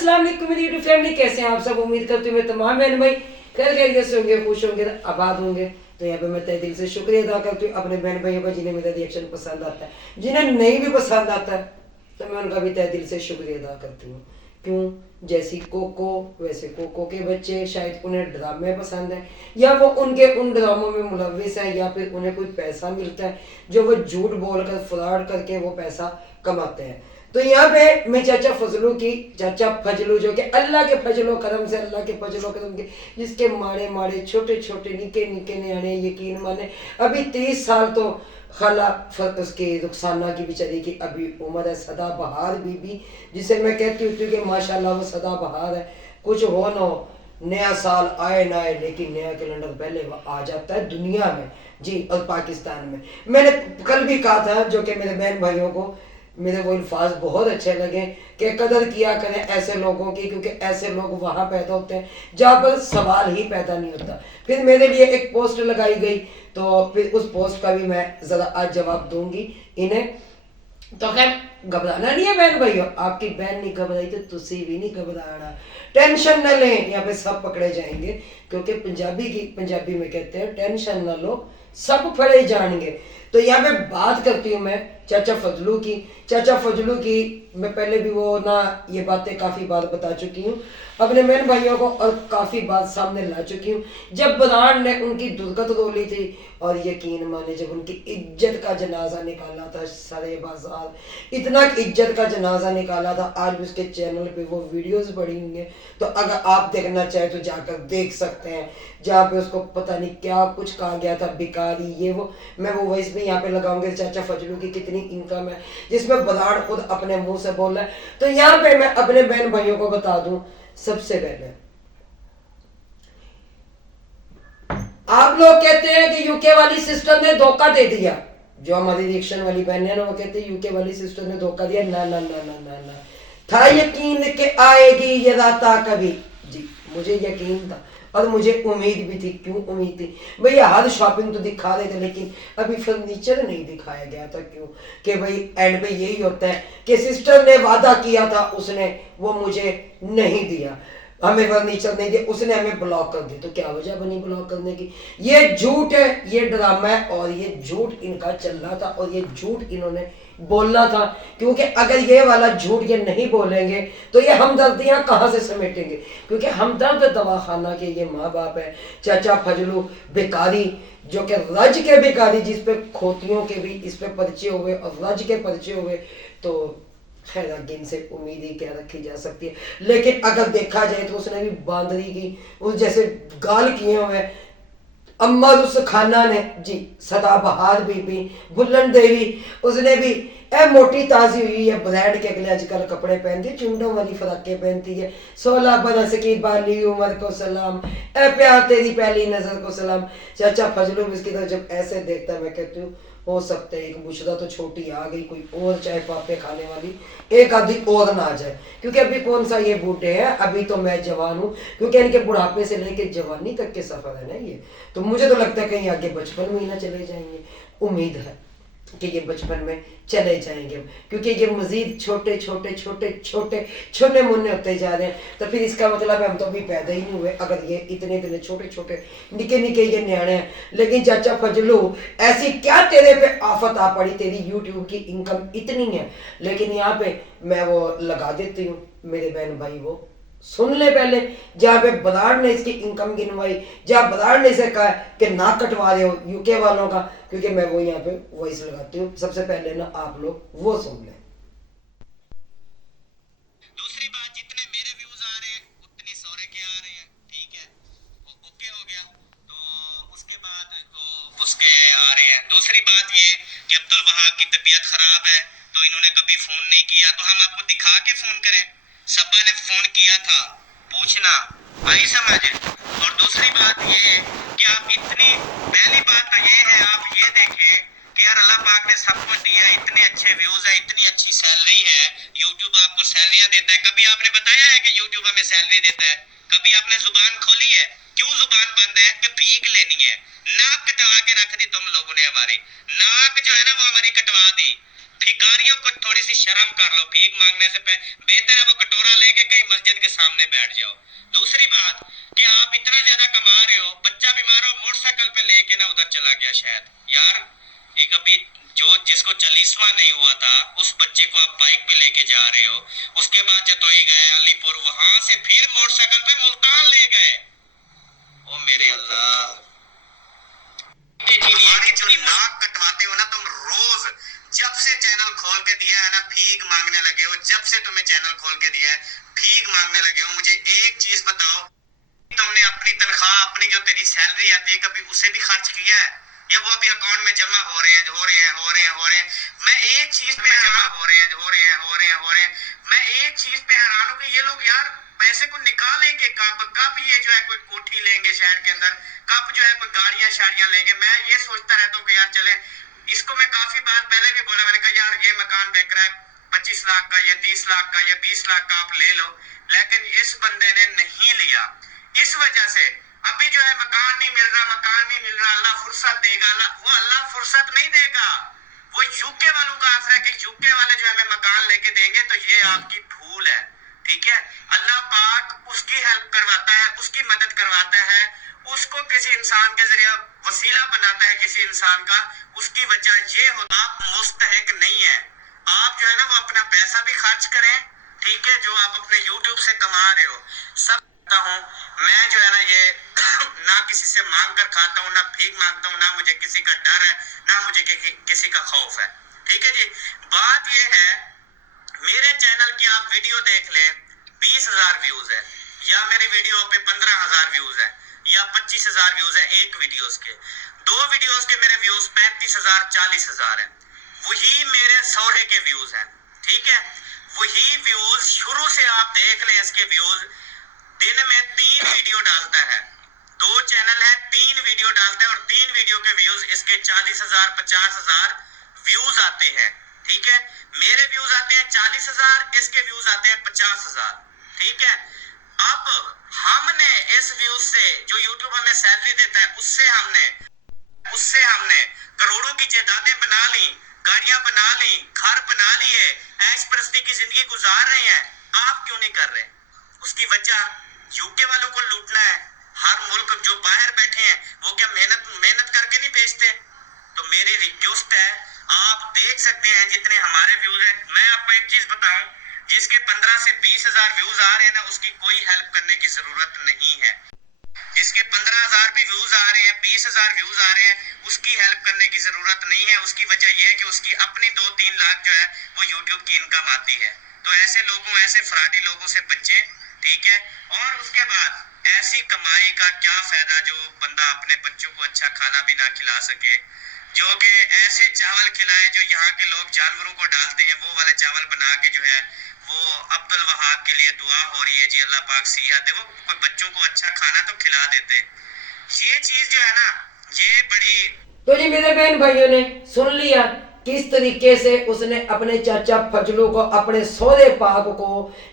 अस्सलाम वालेकुम मेरी यूट्यूब फैमिली, कैसे हैं आप सब। उम्मीद करती हूँ मैं तमाम बहन भाई खैर खैरियत से होंगे, खुश होंगे, आबाद होंगे। तो यहाँ पे मैं तहे दिल से शुक्रिया अदा करती हूँ अपने बहन भाइयों का जिन्हें मेरा रिएक्शन पसंद आता है। जिन्हें नहीं भी पसंद आता है तो मैं उनका भी तहे दिल से शुक्रिया अदा करती हूँ। क्यों, जैसी कोको वैसे कोको के बच्चे, शायद उन्हें ड्रामे पसंद है या वो उनके उन ड्रामों में मुलविस है या फिर उन्हें कोई पैसा मिलता है जो वो झूठ बोलकर फ्रॉड करके वो पैसा कमाते हैं। तो यहाँ पे मैं चाचा फजलू जो कि अल्लाह के फजलो करम से, अल्लाह के फजलो करम के जिसके माड़े माड़े छोटे छोटे निके निके न्याणे यकीन माने अभी 30 साल तो खाला उसकी रुखसाना की बेचारी की अभी उम्र है, सदा बहार बीबी जिसे मैं कहती हूँ कि माशाल्लाह वो सदा बहार है। कुछ हो ना हो, नया साल आए ना आए लेकिन नया कैलेंडर पहले वो आ जाता है दुनिया में जी और पाकिस्तान में। मैंने कल भी कहा था जो कि मेरे बहन भाइयों को मेरे वो अल्फाज बहुत अच्छे लगे कि कदर किया करें ऐसे लोगों की, क्योंकि ऐसे लोग वहाँ पैदा होते हैं जहाँ पर सवाल ही पैदा नहीं होता। फिर मेरे लिए एक पोस्ट लगाई गई तो फिर उस पोस्ट का भी मैं ज़रा आज जवाब दूंगी इन्हें। तो खैर घबराना नहीं है बहन भाइयों, आपकी बहन नहीं घबराई तो तुसी भी नहीं घबराना, टेंशन न लें, यहाँ पे सब पकड़े जाएंगे। क्योंकि पंजाबी में कहते हैं टेंशन न लो सब फड़े जाएंगे। तो यहाँ पे बात करती हूँ मैं चाचा फजलू की मैं पहले भी वो ना ये बातें काफ़ी बार बता चुकी हूँ अपने बहन भाइयों को और काफ़ी बात सामने ला चुकी हूँ। जब बराड़ ने उनकी दुर्गत रोली थी और यकीन माने जब उनकी इज्जत का जनाजा निकाला था सारे बाजार, इतना इज्जत का जनाजा निकाला था, आज भी उसके चैनल पे वो वीडियोस पड़ी हुई हैं। तो अगर आप देखना चाहें तो जाकर देख सकते हैं, जहाँ पे उसको पता नहीं क्या कुछ कहा गया था, भिखारी ये वो। मैं वो वॉइस भी यहाँ पे लगाऊंगे चाचा फजलू की कितनी इनकम है, जिसमें बराड़ खुद अपने मुंह से बोल रहा है। तो यहाँ पे मैं अपने बहन भाइयों को बता दूं, सबसे पहले आप लोग कहते हैं कि यूके वाली सिस्टर ने धोखा दे दिया, जो हमारी रिएक्शन वाली बहन है ना वो कहते हैं यूके वाली सिस्टर ने धोखा दिया। ना ना ना ना ना ना, था यकीन के आएगी ये राता कभी जी, मुझे यकीन था और मुझे उम्मीद भी थी। क्यों उम्मीद थी भैया, हर शॉपिंग तो दिखा रहे थे लेकिन अभी फर्नीचर नहीं दिखाया गया था। क्यों कि भाई एंड पे यही होता है कि सिस्टर ने वादा किया था, उसने वो मुझे नहीं दिया, हमें फर्नीचर नहीं दिया, उसने हमें ब्लॉक कर दिया। तो क्या वजह बनी ब्लॉक करने की? ये झूठ है, ये ड्रामा है और ये झूठ इनका चल रहा था और ये झूठ इन्होंने बोलना था। क्योंकि अगर ये वाला झूठ ये नहीं बोलेंगे तो ये हमदर्दियां कहाँ से समेटेंगे? क्योंकि हमदर्द दवाखाना के ये माँ बाप है। चाचा फजलू भिखारी जो कि रज के भिखारी, जिस पे खोतियों के भी इस पे पर्चे हुए और रज के पर्चे हुए, तो खैर आगे इनसे उम्मीद ही क्या रखी जा सकती है। लेकिन अगर देखा जाए तो उसने भी बांदरी की उस जैसे गाल किए हुए अम्मा उस खाना ने जी, सदाबहार बीबी बुल्लन देवी उसने भी ए मोटी ताजी हुई है, ब्रांड के अगले आजकल कपड़े पहनती है, चुंडों वाली फराकें पहनती है, 16 बरस की बाली उम्र को सलाम, ए प्यार तेरी पहली नजर को सलाम। चाचा फजलू इसकी तरह जब ऐसे देखता है मैं कहती हूँ हो सकता है एक बुशरा तो छोटी आ गई, कोई और चाहे पापे खाने वाली एक आधी और ना आ जाए। क्योंकि अभी कौन सा ये बूढ़े हैं, अभी तो मैं जवान हूँ, क्योंकि इनके बुढ़ापे से लेके जवानी तक के सफर है ना ये। तो मुझे तो लगता है कहीं आगे बचपन में ही ना चले जाएंगे, उम्मीद है कि ये बचपन में चले जाएंगे, क्योंकि ये मजीद छोटे छोटे छोटे छोटे छोटे मुन्ने होते जा रहे हैं। तो फिर इसका मतलब है हम तो अभी पैदा ही नहीं हुए अगर ये इतने इतने छोटे छोटे निके निके ये न्याणे हैं। लेकिन चाचा फजलू ऐसी क्या तेरे पे आफत आ पड़ी, तेरी यूट्यूब की इनकम इतनी है। लेकिन यहाँ पे मैं वो लगा देती हूँ, मेरे बहन भाई वो सुन ले पहले, जहाँ पे बराड़ ने इसकी इनकम गिनवाई, जहाँ बराड़ ने इसे कहा कि ना कटवा रहे हो यूके वालों का, क्योंकि मैं वो यहाँ पे वॉइस लगाती हूँ। सबसे पहले ना आप लोग वो सुन लें। दूसरी बात, जितने मेरे व्यूज आ रहे हैं उतनी सौरे के आ रहे हैं, ठीक है, वो ओके हो गया। तो उसके बाद तो उसके आ रहे हैं। दूसरी बात ये कि अब्दुल वहाब की तबीयत खराब है तो इन्होंने कभी फोन नहीं किया, तो हम आपको दिखा के फोन करें? सब्बा ने फोन किया था, पूछना आई समझ। और दूसरी बात ये कि आप इतनी, पहली बात तो ये है आप ये देखें कि यार अल्लाह पाक ने सब कुछ दिया, इतने अच्छे व्यूज है, इतनी अच्छी सैलरी है, यूट्यूब आपको सैलरियां देता है। कभी आपने बताया है कि यूट्यूब हमें सैलरी देता है? कभी आपने जुबान खोली है? क्यों जुबान बंद है? कि भीख लेनी है। नाक कटवा के रख दी तुम लोगों ने, हमारी नाक जो है ना वो हमारी कटवा दी, भिखारियों को थोड़ी सी शर्म कर लो, भीख मांगने से बेहतर है वो कटोरा लेके कहीं मस्जिद के सामने बैठ जाओ। दूसरी बात कि आप इतना ज्यादा कमा रहे हो, बच्चा बीमार हो मोटरसाइकिल पे लेके ना उधर चला गया शायद, यार एक अभी जो जिसको 40वां नहीं हुआ था उस बच्चे को आप बाइक पे लेके जा रहे हो, उसके बाद जतोई गए अलीपुर, वहां से फिर मोटरसाइकिल पे मुल्तान ले गए। ओ मेरे अल्लाह, हमारी जो नाक कटवाते हो ना तुम रोज, जब से चैनल खोल के दिया है ना भीख मांगने लगे हो, जब से तुम्हें चैनल खोल के दिया है भीख मांगने लगे हो। मुझे एक चीज बताओ, तुमने अपनी तनख्वाह, अपनी जो तेरी सैलरी आती है, कभी उसे भी खर्च किया है या वो भी अकाउंट में जमा हो रहे हैं? मैं एक चीज पे जमा हो रहे हैं। मैं एक चीज पे हैरान हूं कि ये लोग यार पैसे को निकालेंगे कब ये जो है कोई कोठी लेंगे शहर के अंदर, कब जो है कोई गाड़ियां शाड़ियां लेंगे। मैं ये सोचता रहता हूँ कि यार चले, इसको मैं काफी बार पहले भी बोला, मैंने कहा यार ये मकान बिक रहा है 25 लाख का या 30 लाख का या 20 लाख का, आप ले लो, लेकिन इस बंदे ने नहीं लिया। इस वजह से अभी जो है मकान नहीं मिल रहा। अल्लाह फुर्सत देगा, वो अल्लाह फुर्सत नहीं देगा, वो यूके वालों का आसरा है कि यूके वाले जो हमें मकान लेके देंगे तो ये आपकी भूल है, ठीक है। अल्लाह पाक उसकी हेल्प करवाता है, उसकी मदद करवाता है, उसको किसी इंसान के जरिए वसीला बनाता है किसी इंसान का। उसकी वजह ये होता आप मुस्तहिक नहीं है, आप जो है ना वो अपना पैसा भी खर्च करें, ठीक है, जो आप अपने YouTube से कमा रहे हो। सब हूँ मैं जो है ना ये ना किसी से मांग कर खाता हूँ, ना भीख मांगता हूँ, ना मुझे किसी का डर है, ना मुझे किसी का खौफ है, ठीक है जी। बात ये है, मेरे चैनल की आप वीडियो देख लें 20,000 व्यूज है, या मेरी वीडियो पे 15,000 व्यूज है, या 25,000 व्यूज है एक वीडियोस के। 2 वीडियोस के मेरे व्यूज 35,000 40,000 है। वही मेरे सौरे के व्यूज हैं, ठीक है। वही व्यूज शुरू से आप देख लें, इसके व्यूज दिन में 3 वीडियो डालता है, 2 चैनल है, 3 वीडियो डालता है और 3 वीडियो के व्यूज इसके 40,000 50,000 व्यूज आते हैं, ठीक है। मेरे व्यूज आते हैं 40,000, इसके व्यूज आते हैं 50,000, ठीक है। अब हमने इस व्यूज से जो YouTube हमें सैलरी देता है उससे हमने करोड़ों की जायदादें बना ली, गाड़ियां बना ली, घर बना लिए, ऐश परस्ती की जिंदगी गुजार रहे हैं। आप क्यों नहीं कर रहे? उसकी वजह यूके वालों को लूटना है। हर मुल्क जो बाहर बैठे हैं वो क्या मेहनत करके नहीं बेचते? तो मेरी रिक्वेस्ट है, आप देख सकते हैं जितने हमारे व्यूज हैं। मैं आपको एक चीज बताऊं, जिसके 15 से 20,000 व्यूज आ रहे हैं ना, उसकी कोई हेल्प करने की जरूरत नहीं है। जिसके 15,000 भी व्यूज आ रहे हैं, 20,000 व्यूज आ रहे हैं, उसकी हेल्प करने की जरूरत नहीं है। उसकी वजह यह है कि उसकी अपनी 2-3 लाख जो है वो यूट्यूब की इनकम आती है। तो ऐसे लोगों, ऐसे फ्रॉडी लोगों से बचें, ठीक है। और उसके बाद ऐसी कमाई का क्या फायदा जो बंदा अपने बच्चों को अच्छा खाना भी ना खिला सके, जो कि ऐसे चावल खिलाए जो यहाँ के लोग जानवरों को डालते हैं, वो वाले चावल बना के जो है वो अब्दुल वहाब के लिए दुआ हो रही है जी, अल्लाह पाक सेहत दे, वो कोई बच्चों को अच्छा खाना तो खिला देते। ये चीज जो है ना, ये बड़ी। तो जी मेरे बहन भाइयों ने सुन लिया किस तरीके से उसने अपने चाचा फजलू को, अपने सौदे पाक को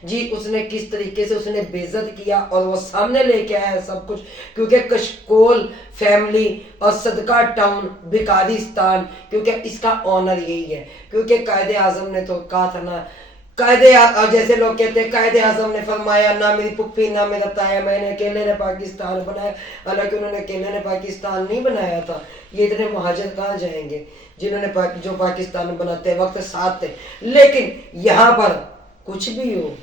जी उसने किस तरीके से उसने बेइज्जत किया और वो सामने लेके आया सब कुछ। क्योंकि कशकोल फैमिली और सदका टाउन भिखारिस्तान, क्योंकि इसका ऑनर यही है। क्योंकि कायदे आजम ने तो कहा था ना, जैसे लोग कहते हैं कायदे आजम ने फरमाया ना मेरी पुप्पी ना मेरा ताया, मैंने अकेले ने पाकिस्तान बनाया। हालांकि उन्होंने अकेले ने पाकिस्तान नहीं बनाया था, ये इतने महाजर कहाँ जाएंगे जिन्होंने जो पाकिस्तान बनाते वक्त साथ थे। लेकिन यहाँ पर कुछ भी हो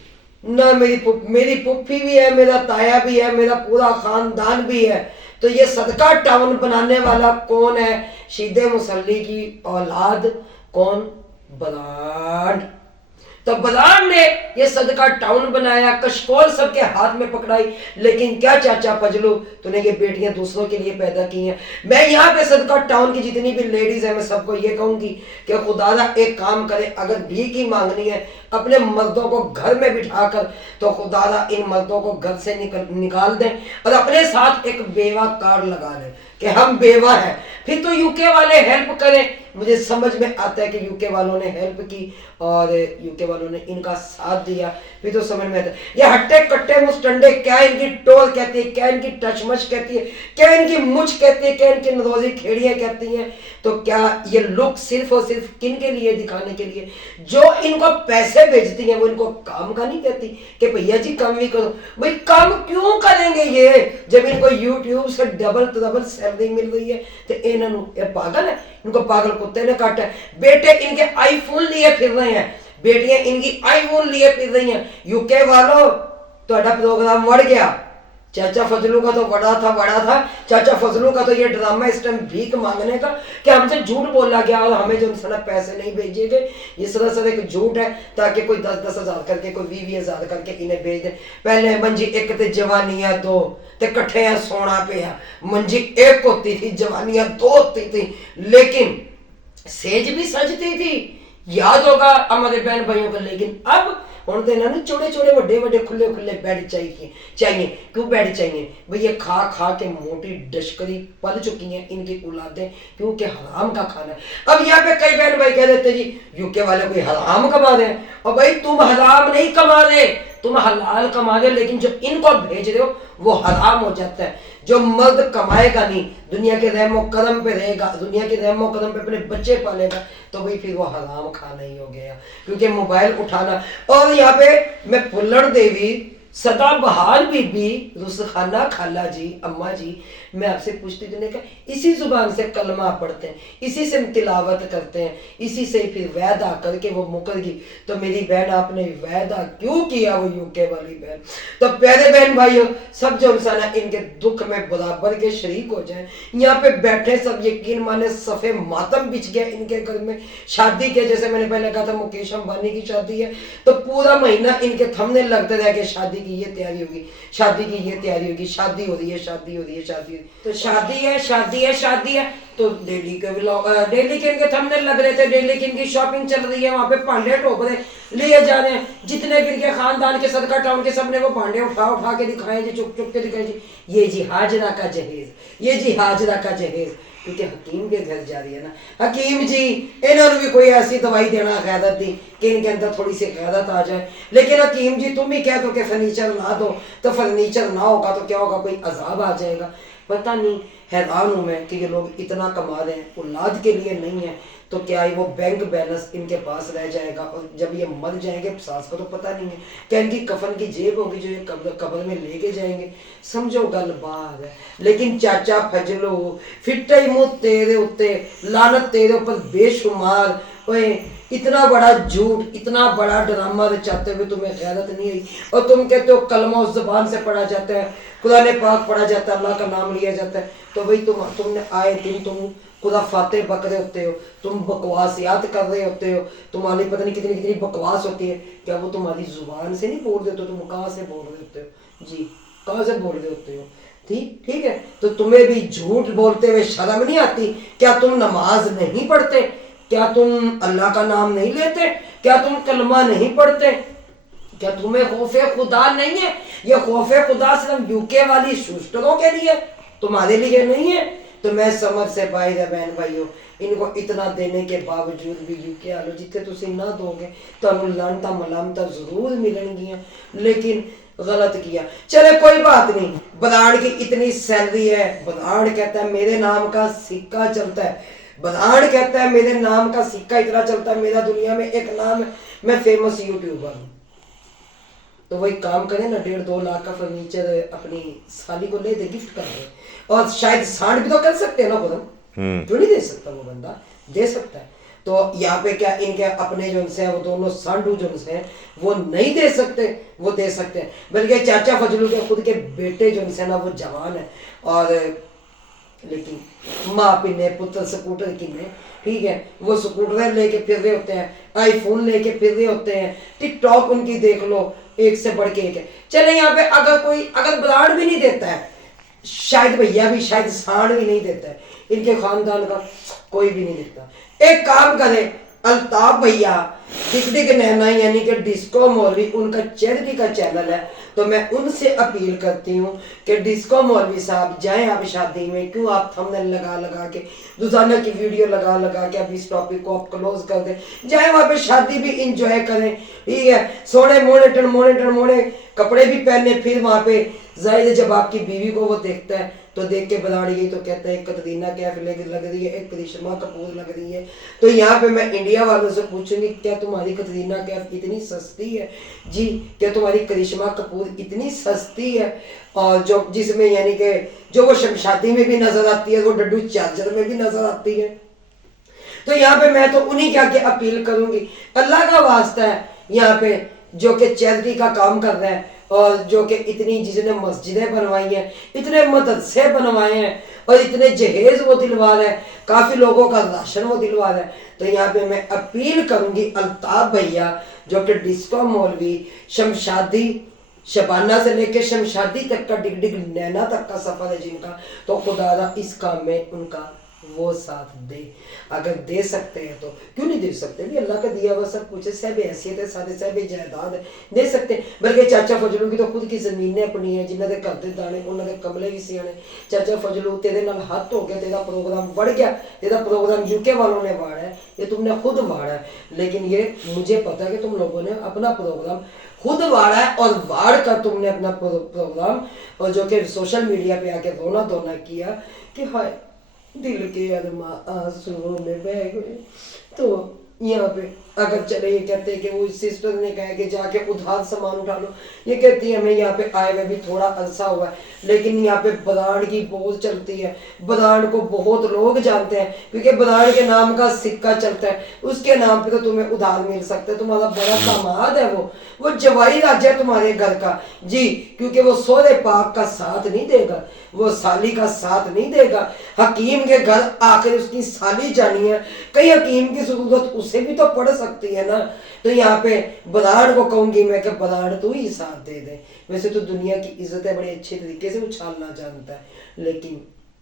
ना, मेरी पुप्पी भी है, मेरा ताया भी है, मेरा पूरा खानदान भी है। तो ये सदका टाउन बनाने वाला कौन है? शीदे मुसल्ली की औलाद कौन? बलाड। तो बलाड ने ये सदका टाउन बनाया, कशकोल सबके हाथ में पकड़ाई। लेकिन क्या चाचा फजलू तूने ये बेटियां दूसरों के लिए पैदा की हैं? मैं यहाँ पे सदका टाउन की जितनी भी लेडीज है मैं सबको ये कहूंगी कि खुदारा एक काम करे, अगर भीख ही मांगनी है अपने मर्दों को घर में बिठाकर, तो खुदारा इन मर्दों को घर से निकाल दें और अपने साथ एक बेवा कार्ड लगा दें। کہ ہم بیوہ ہیں, پھر تو یوکے والے ہیلپ کریں. مجھے سمجھ میں آتا ہے کہ یوکے والوں نے ہیلپ کی اور یوکے والوں نے ان کا ساتھ دیا, پھر تو سمجھ میں آتا ہے. یہ ہٹے کٹے مسٹنڈے کیا ان کی ٹول کہتی ہے, کیا ان کی ٹچ مچ کہتی ہے, کیا ان کی مچ کہتی ہے, کیا ان کی نروزی کھیڑیاں کہتی ہیں. تو کیا یہ لک صرف اور صرف کن کے لیے دکھانے کے لیے؟ جو ان کو پیسے بھیجتی ہیں وہ ان کو کام کا نہیں کہتی کہ بھیا جی کام بھی کرو. بھائی کام کیوں کریں گے یہ جب ان کو یوٹیوب سے ڈبل سیلری مل رہی ہے؟ تو انہوں یہ پاگل ہے, ان کو پاگل کتے نے کاٹا ہے. بیٹے ان کے آئی فون لیے پھر رہے ہیں, بیٹیاں ان کی آئی فون لیے پھر رہی ہیں. یوکے والوں تہاڈا پروگرام بڑھ گیا. چاچا فضلو کا تو بڑا تھا. چاچا فضلو کا تو یہ ڈرامہ اس ٹائم بھیک مانگنے کا کہ ہم سے جھوٹ بولا گیا اور ہمیں جو انسان پیسے نہیں بھیجے گئے, یہ سراسر ایک جھوٹ ہے تاکہ کوئی 10 ہزار کر کے کوئی 20 ہزار کر کے انہیں بھیج دے. پہلے منجی ایک تے جوانیاں دو تے کٹھے سونا پیا. منجی ایک ہوتی تھی, جوانیاں دو ہوتی تھی, لیکن سیج بھی سجتی تھی, یاد ہوگا ہمارے بہن بھائیوں کو. لیکن اب ہوں تو انہوں نے چھوٹے چھوٹے وڈے وڈے کھلے کھلے بیڈ چاہیے. کیوں بیڈ چاہیے بھئی؟ یہ کھا کھا کے موٹی ڈشکری پل چکی ہیں ان کی اولادیں, کیونکہ حرام کا کھانا ہے. اب یہاں پہ کئی بہن بھائی کہہ دیتے جی یوکے والے کوئی حرام کما رہے ہیں. اور بھائی تم حرام نہیں کما رہے, تم حلال کما رہے, لیکن جو ان کو بھیج رہے ہو وہ حرام ہو جاتا ہے. جو مرد کمائے گا نہیں, دنیا کے رحم و کرم پہ رہے گا, دنیا کے رحم و کرم پہ اپنے بچے پالے گا, تو بھئی پھر وہ حرام کھانا ہی ہو گیا. کیونکہ موبائل اٹھانا. اور یہاں پہ میں پھلڑ دیوی, سدا بہار بی بی, رسخانہ خالہ جی, اماں جی, میں آپ سے پوچھتی ہوں کہ اسی زبان سے کلمہ پڑھتے ہیں, اسی سے تلاوت کرتے ہیں, اسی سے پھر وعدہ کر کے وہ مکر گئی. تو میری بہن آپ نے وعدہ کیوں کیا, وہ یوکے والی بہن؟ تو پیارے بہن بھائیوں, سب جو انسان ہے ان کے دکھ میں برابر کے شریک ہو جائیں. یہاں پہ بیٹھے سب یقین مانے صفے ماتم بچ گیا ان کے گھر میں شادی کے. جیسے میں نے پہلے کہا تھا مکیش امبانی کی شادی ہے, تو پورا مہینہ ان کے تھمنے لگتے رہے کہ شادی کی یہ تیاری ہوگی, شادی کی یہ تیاری ہوگی, شادی ہو رہی ہے, شادی ہو رہی ہے, شادی ہو رہی ہے. تو شادی ہے تو ڈیلی کے ڈیلی کے ان کے تھمنے لگ رہے تھے, ڈیلی کی ان کی شاپنگ چل رہی ہے, وہاں پہ بانڈے ٹوکرے لیے جا رہے ہیں. جتنے بھی ان کے خاندان کے صدقہ ٹاؤن کے سب نے وہ بانڈے اٹھا کے دکھائے جی, چک چک کے دکھائے جی, یہ جی ہاجرہ کا جہیز, یہ جی ہاجرہ کا جہیز. کیونکہ حکیم کے گھر جا رہی ہے نا. حکیم جی انہوں نے بھی کوئی ایسی دوائی دینا غیرت دی کہ ان کے اندر تھوڑی سی غیرت آ جائے. لیکن حکیم جی تم ہی کہہ دو کہ فرنیچر لا دو, تو فرنیچر نہ ہوگا تو کیا ہوگا, کوئی عذاب آ جائے گا. پتہ نہیں, حیران ہوں میں کہ یہ لوگ اتنا کما رہے ہیں, اولاد کے لیے نہیں ہے, تو کیا وہ بینک بیلنس ان کے پاس رہ جائے گا؟ اور جب یہ مر جائیں گے ساس کو تو پتہ نہیں ہے کہ ان کی کفن کی جیب ہوگی جو یہ قبر میں لے کے جائیں گے. سمجھو گل بات ہے. لیکن چاچا فجلو فٹے منہ تیرے اتے, لعنت تیرے اوپر بے شمار. اوے اتنا بڑا جھوٹ, اتنا بڑا ڈرامہ چاہتے ہوئے تمہیں غیرت نہیں آئی, اور تم کہتے ہو کلمہ اس زبان سے پڑھا جاتا ہے, قرآن پاک پڑھا جاتا ہے, اللہ کا نام لیا جاتا ہے. تو بھئی تم نے آئے دن تم خرافاتیں بک رہے ہوتے ہو, تم بکواسیات کر رہے ہوتے ہو, تمہاری پتہ نہیں کتنی بکواس ہوتی ہے. کیا وہ تمہاری زبان سے نہیں بول رہے, تو تم کہاں سے بول رہے ہوتے ہو جی, کہاں سے بول رہے ہوتے ہو؟ ٹھیک ہے, تو تمہیں بھی جھوٹ بولتے ہوئے شرم نہیں آتی؟ کیا تم نماز نہیں پڑھتے؟ کیا تم اللہ کا نام نہیں لیتے؟ کیا تم کلمہ نہیں پڑھتے؟ کیا تمہیں خوف خدا نہیں ہے؟ یہ خوف خدا صرف یوکے والی شوشٹروں کے لیے, تمہارے لیے نہیں ہے. تو میں سمجھ سے باہر ہے بہن بھائیوں, ان کو اتنا دینے کے باوجود بھی یوکے والو جتنے تسی نہ دو گے تو لانتا ملامتا ضرور ملن گیاں, لیکن غلط کیا. چلے کوئی بات نہیں, برانڈ کی اتنی سیلری ہے, برانڈ کہتا ہے میرے نام کا سکہ چلتا ہے, برانڈ کہتا ہے میرے نام کا سکہ اتنا چلتا ہے, میرا دنیا میں ایک نام ہے, میں فیمس یوٹیوبر ہوں. تو وہی کام کریں نا, 1.5-2 لاکھ کا فرنیچر اپنی سالی کو لے دے, گفٹ کر دے, اور شاید سانڈ بھی تو کر سکتے ہیں نا خودم, کیوں نہیں دے سکتا؟ وہ بندہ دے سکتا ہے. تو یہاں پہ کیا ان کے اپنے جو ہیں وہ دونوں سانڈو جو ہیں وہ نہیں دے سکتے؟ وہ دے سکتے ہیں. بلکہ چاچا فضلو کے خود کے بیٹے جو ہیں نا وہ جوان ہیں, اور لیکن ماں پینے پتر سکوٹر کینے, ٹھیک ہے, وہ سکوٹر لے کے پھر رہے ہوتے ہیں, آئی فون لے کے پھر رہے ہوتے ہیں, ٹک ٹاک ان کی دیکھ لو, ایک سے بڑھ کے ایک ہے. چلے یہاں پہ اگر برانڈ بھی نہیں دیتا ہے, شاید بھیا بھی, شاید سانڈ بھی نہیں دیتا ہے, ان کے خاندان کا کوئی بھی نہیں دیتا. ایک کام کرے, अल्ताफ भैया डिग नैना यानी कि डिस्को मौलवी उनका चैरिटी का चैनल है, तो मैं उनसे अपील करती हूँ कि डिस्को मौलवी साहब जाएं आप शादी में, क्यों आप थंबनेल लगा लगा के रोजाना की वीडियो लगा लगा के अब इस टॉपिक को आप क्लोज कर दें, जाए वहाँ पे शादी भी इंजॉय करें, ठीक है, सोने मोने कपड़े भी पहने, फिर वहाँ पे जाहिर है जब आपकी बीवी को वो देखता है तो देख के बना रही है तो कहता है एक कतरीना कैफ लग रही है, एक करिश्मा कपूर लग रही है। तो यहाँ पे मैं इंडिया वालों से पूछूंगी, क्या तुम्हारी कतरीना कैफ इतनी सस्ती है जी? क्या तुम्हारी करिश्मा कपूर इतनी सस्ती है? और जो जिसमें यानी कि जो वो शादी में भी नजर आती है, वो डड्डू चार्जर में भी नजर आती है। तो यहाँ पे मैं तो उन्हीं क्या के अपील करूंगी, अल्लाह का वास्ता है यहाँ पे जो कि चैरिटी का काम कर रहा है और जो कि इतनी जिसने मस्जिदें बनवाई हैं, इतने मदरसे बनवाए हैं और इतने जहेज वो दिलवा रहा है, काफी लोगों का राशन वो दिलवा रहा है। तो यहाँ पे मैं अपील करूंगी अल्ताफ भैया जो कि डिस्को मौलवी शमशादी शबाना से लेके शमशादी तक का डिग नैना तक का सफर है जिनका, तो खुदारा इस काम में उनका वो साथ दे। अगर दे सकते हैं तो क्यों नहीं दे सकते, भी अल्लाह का दिया हुआ सब कुछ है, सब हैसियत है, सारे सब जायदाद है, दे सकते। बल्कि चाचा फजलू की तो खुद की जमीन अपनी है, जिन्होंने घर के दाने उन्होंने कमले भी सियाने। चाचा फजलू तेरे नाल हाथ हो गया, तेरा प्रोग्राम बढ़ गया, तेरा प्रोग्राम यूके वालों ने वाड़ा है, ये तुमने खुद वाड़ा है, लेकिन ये मुझे पता है कि तुम लोगों ने अपना प्रोग्राम खुद वाड़ा है और वाड़ कर तुमने अपना प्रोग्राम और जो कि सोशल मीडिया पे आके रोना धोना किया कि हाय दिल के अरमा आंसुओं में बह गए। तो यहाँ पे अगर चले ये कहते हैं कि वो सिस्टर ने कहा कि जाके उधार सामान उठा लो, ये कहती है हमें यहाँ पे आए हुए भी थोड़ा अरसा हुआ है, लेकिन यहाँ पे बराड़ की बहुत चलती है, बराड़ को बहुत लोग जानते हैं क्योंकि बराड़ के नाम का सिक्का चलता है, उसके नाम पे तो तुम्हें उधार मिल सकता है। तुम्हारा बड़ा दामाद है, वो जवाई राजा है तुम्हारे घर का जी, क्योंकि वो सोरे पाक का साथ नहीं देगा, वो साली का साथ नहीं देगा। हकीम के घर आकर उसकी साली जानी है, कई हकीम की जरूरत उसे भी तो पड़ सकती है ना। तो यहाँ पे बराड़ को कहूंगी मैं कि बराड़ तू ही साथ दे दे। वैसे तो दुनिया की इज्जतें बड़े अच्छे तरीके से उछालना जानता है, लेकिन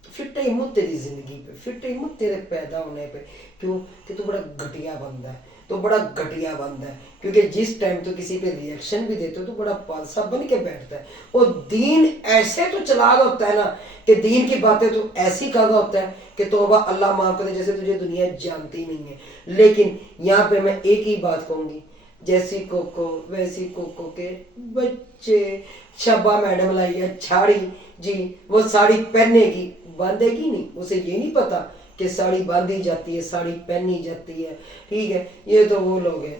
फिट हिम्मत तेरी जिंदगी पे, फिट हिम्मत तेरे पैदा होने पे, क्यों कि तू बड़ा घटिया बंदा है, तो बड़ा घटिया बंदा है, क्योंकि जिस टाइम तो किसी पे रिएक्शन भी देते हो तो बड़ा पालसा बन के बैठता है, और दीन ऐसे तो चला रहा होता है ना कि दीन की बातें तो ऐसी कर रहा होता है कि तौबा अल्लाह माफ करे जैसे तुझे दुनिया जानती नहीं है। लेकिन यहाँ पे मैं एक ही बात कहूंगी, जैसी कोको वैसी कोको के बच्चे। शबा मैडम लाई है छाड़ी जी, वो साड़ी पहनेगी, बांधेगी नहीं, उसे ये नहीं पता कि साड़ी बांधी जाती है, साड़ी पहनी जाती है, ठीक है। ये तो वो लोग हैं,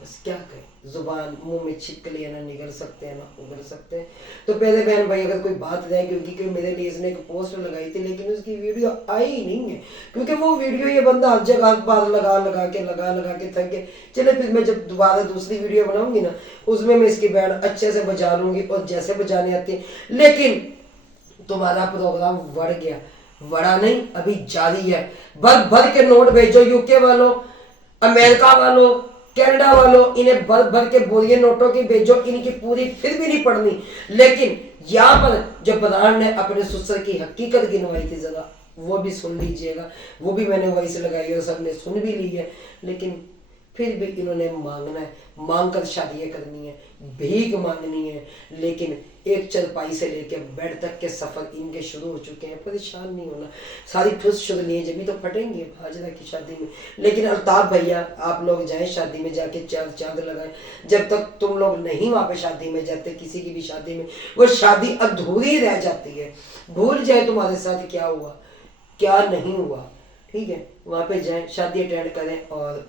बस क्या करें, जुबान मुंह में छिपकली है, ना निगल सकते हैं ना उगल सकते हैं। तो पहले बहन भाई अगर कोई बात रह गई होगी कि मेरे लिए इसने एक पोस्ट लगाई थी लेकिन उसकी वीडियो आई ही नहीं है, क्योंकि वो वीडियो ये बंदा हर जगह बार लगा लगा के थक गए। चले फिर मैं जब दोबारा दूसरी वीडियो बनाऊंगी ना, उसमें मैं इसकी बैंड अच्छे से बजा लूंगी और जैसे बजाने आती है। लेकिन तुम्हारा प्रोग्राम बढ़ गया, बड़ा नहीं अभी जारी है, भर भर के नोट भेजो यूके वालों, अमेरिका वालों, कनाडा वालों, इन्हें भर भर के बोलिए नोटों की भेजो, इनकी पूरी फिर भी नहीं पढ़नी। लेकिन यहाँ पर जो प्रधान ने अपने ससुर की हकीकत गिनवाई थी जरा वो भी सुन लीजिएगा, वो भी मैंने वही से लगाई और सबने सुन भी ली है। लेकिन फिर भी इन्होंने मांगना है, मांग कर शादियाँ करनी है, भीख मांगनी है, लेकिन एक चरपाई से लेकर बेड तक के सफर इनके शुरू हो चुके हैं। परेशान नहीं होना, सारी ठुस शुरू लिए जब भी तो फटेंगे हाजरा की शादी में। लेकिन अल्ताफ भैया आप लोग जाएं शादी में, जाके चांद लगाएं। जब तक तुम लोग नहीं वहाँ पे शादी में जाते, किसी की भी शादी में, वो शादी अधूरी रह जाती है। भूल जाए तुम्हारे साथ क्या हुआ क्या नहीं हुआ, ठीक है। वहाँ पे जाएं, शादी अटेंड करें और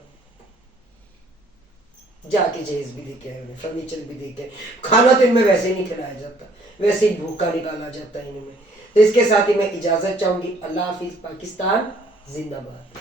जाके जहेज भी देखे आए, फर्नीचर भी देखे, खाना तो इनमें वैसे ही नहीं खिलाया जाता, वैसे ही भूखा निकाला जाता है इनमें। तो इसके साथ ही मैं इजाजत चाहूंगी। अल्लाह हाफिज, पाकिस्तान जिंदाबाद।